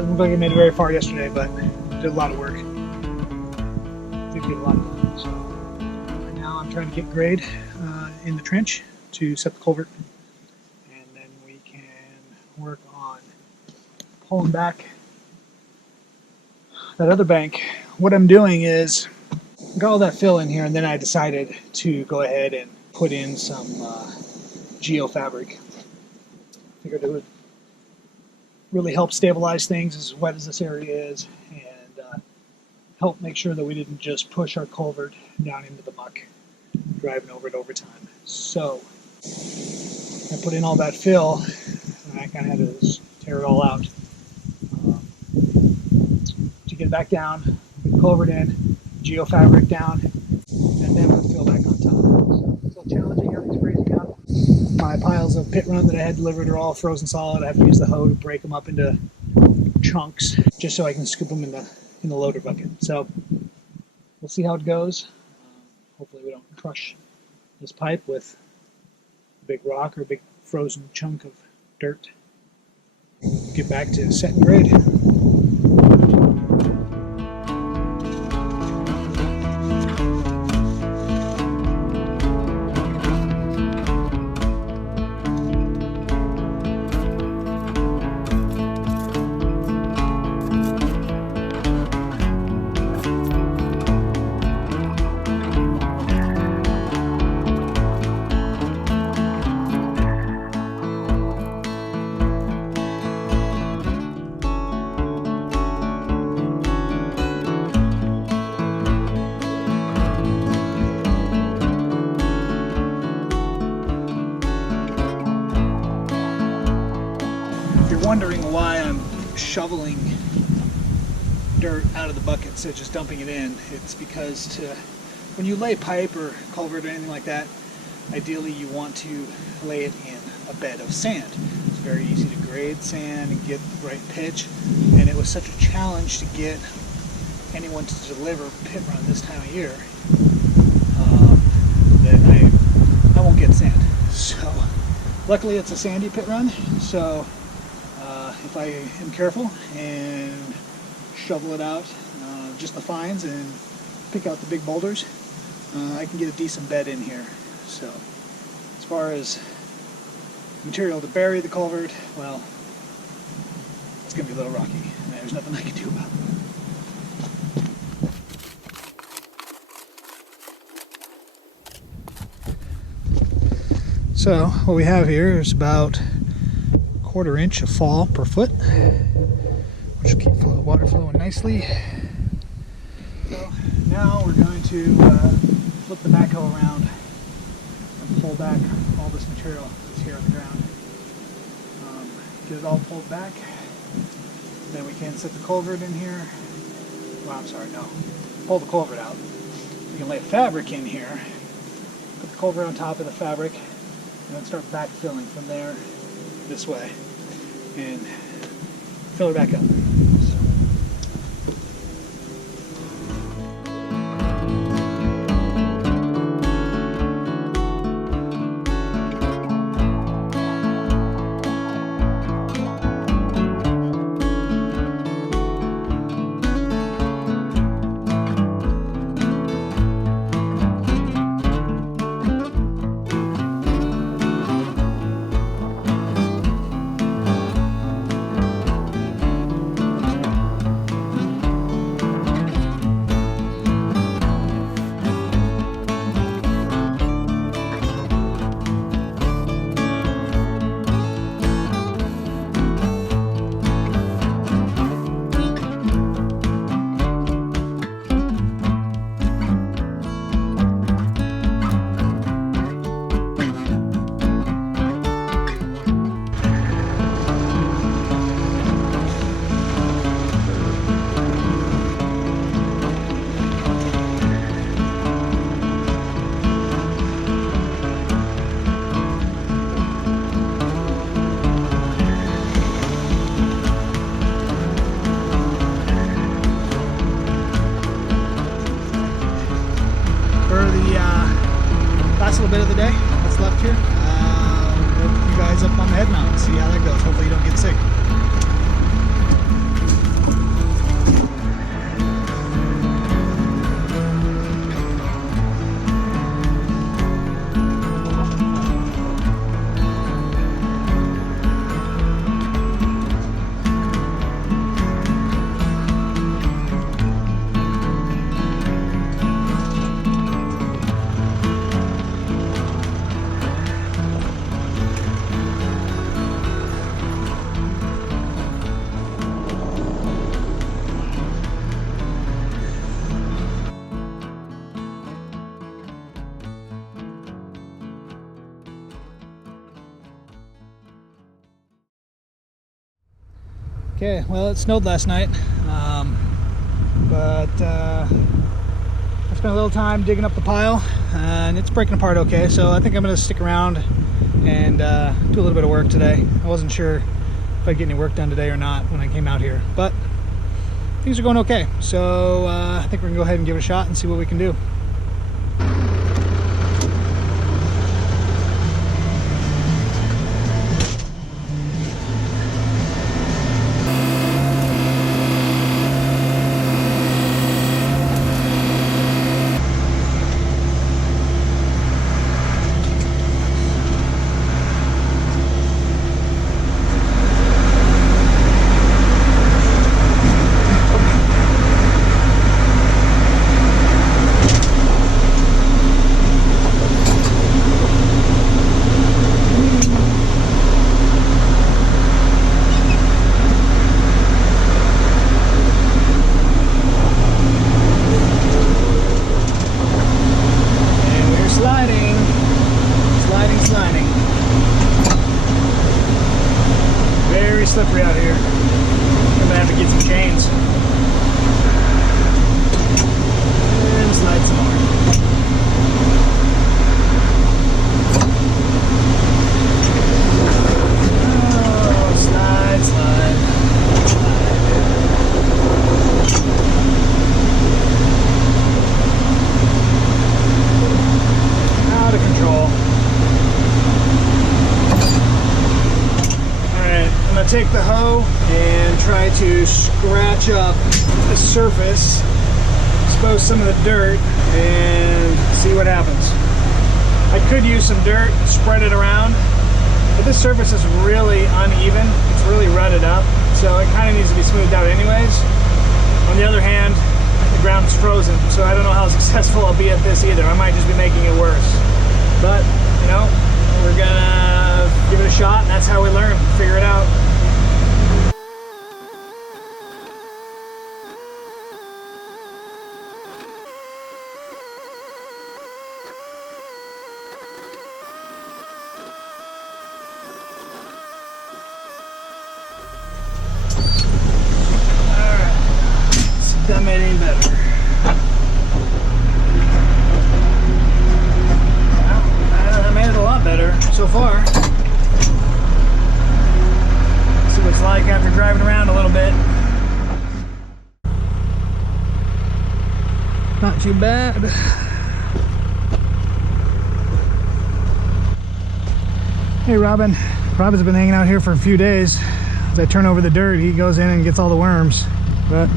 Doesn't look like I made it very far yesterday, but did a lot of work. Did get a lot done. So right now I'm trying to get grade in the trench to set the culvert, and then we can work on pulling back that other bank. What I'm doing is I got all that fill in here, and then I decided to go ahead and put in some geofabric. Figured it would really help stabilize things as wet as this area is, and help make sure that we didn't just push our culvert down into the muck, driving over it over time. So I put in all that fill, and I kind of had to tear it all out to get it back down, get the culvert in, geofabric down, and then put fill back on top. So it's a little challenging, everything's freezing up. My piles of pit run that I had delivered are all frozen solid. I have to use the hoe to break them up into chunks just so I can scoop them in the loader bucket. So we'll see how it goes. Hopefully we don't crush this pipe with a big rock or a big frozen chunk of dirt. Get back to setting grade. Wondering why I'm shoveling dirt out of the bucket instead of just dumping it in. It's because when you lay pipe or culvert or anything like that, ideally you want to lay it in a bed of sand. It's very easy to grade sand and get the right pitch, and it was such a challenge to get anyone to deliver pit run this time of year that I won't get sand. So luckily it's a sandy pit run, so if I am careful and shovel it out, just the fines, and pick out the big boulders, I can get a decent bed in here. So as far as material to bury the culvert, well, it's going to be a little rocky, and there's nothing I can do about that. So what we have here is about 1/4 inch of fall per foot, which will keep water flowing nicely. So now we're going to flip the backhoe around and pull back all this material that's here on the ground. Get it all pulled back, then we can set the culvert in here. Well, I'm sorry, no. Pull the culvert out. We can lay fabric in here, put the culvert on top of the fabric, and then start backfilling from there this way and fill her back up. Okay, well, it snowed last night, but I spent a little time digging up the pile, and it's breaking apart okay, so I think I'm going to stick around and do a little bit of work today. I wasn't sure if I'd get any work done today or not when I came out here, but things are going okay, so I think we're going to go ahead and give it a shot and see what we can do. Very slippery out here. I'm gonna have to get some chains and slide some more. Oh, slide, slide, slide. Out of control. I'm going to take the hoe and try to scratch up the surface, expose some of the dirt, and see what happens. I could use some dirt, spread it around, but this surface is really uneven. It's really rutted up, so it kind of needs to be smoothed out anyways. On the other hand, the ground is frozen, so I don't know how successful I'll be at this either. I might just be making it worse. But, you know, we're gonna give it a shot, and that's how we learn, figure it out. That made it any better. Well, that made it a lot better so far. Let's see what it's like after driving around a little bit. Not too bad. Hey, Robin. Robin's been hanging out here for a few days. As I turn over the dirt, he goes in and gets all the worms. But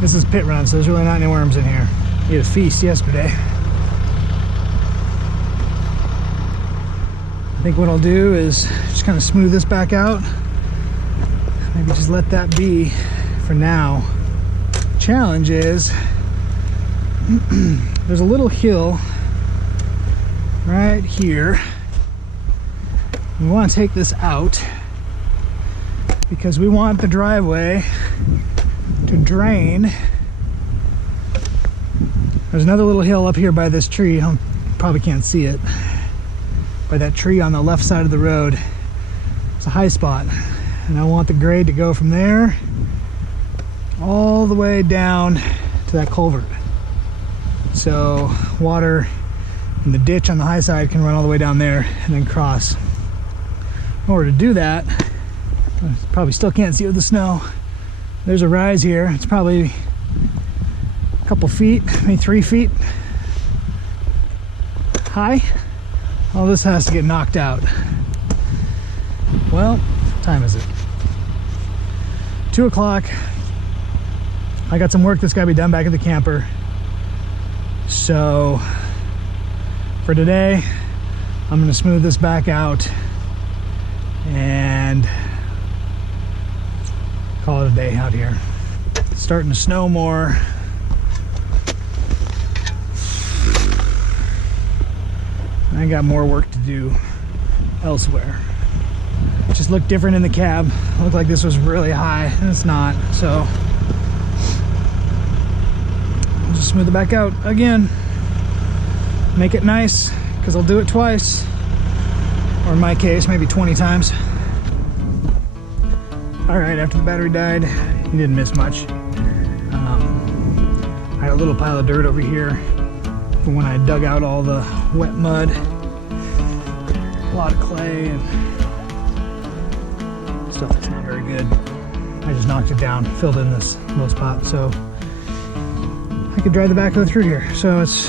this is pit run, so there's really not any worms in here. We had a feast yesterday. I think what I'll do is just kind of smooth this back out. Maybe just let that be for now. Challenge is there's a little hill right here. We want to take this out because we want the driveway to drain. There's another little hill up here by this tree. You probably can't see it. By that tree on the left side of the road. It's a high spot. And I want the grade to go from there all the way down to that culvert. So water in the ditch on the high side can run all the way down there and then cross. In order to do that, I probably still can't see it with the snow. There's a rise here. It's probably a couple feet, maybe 3 feet high. All this has to get knocked out. Well, what time is it? 2 o'clock. I got some work that's got to be done back at the camper. So for today, I'm going to smooth this back out and call it a day out here. It's starting to snow more. I got more work to do elsewhere. It just looked different in the cab. It looked like this was really high, and it's not. So I'll just smooth it back out again. Make it nice, because I'll do it twice. Or in my case, maybe 20 times. All right, after the battery died, you didn't miss much. I had a little pile of dirt over here from when I dug out all the wet mud. A lot of clay and stuff that's not very good. I just knocked it down, filled in this little spot so I could drive the backhoe through here. So it's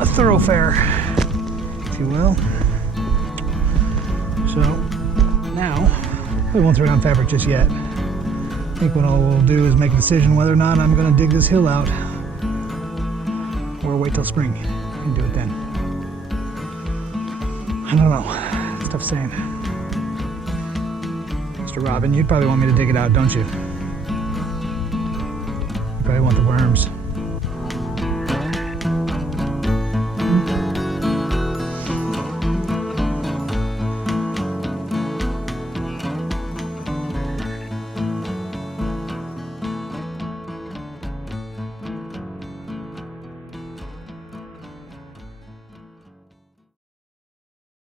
a thoroughfare, if you will. So now, we won't throw down fabric just yet. I think what we'll do is make a decision whether or not I'm going to dig this hill out or wait till spring and do it then. I don't know. It's tough saying. Mr. Robin, you'd probably want me to dig it out, don't you? You probably want the worms.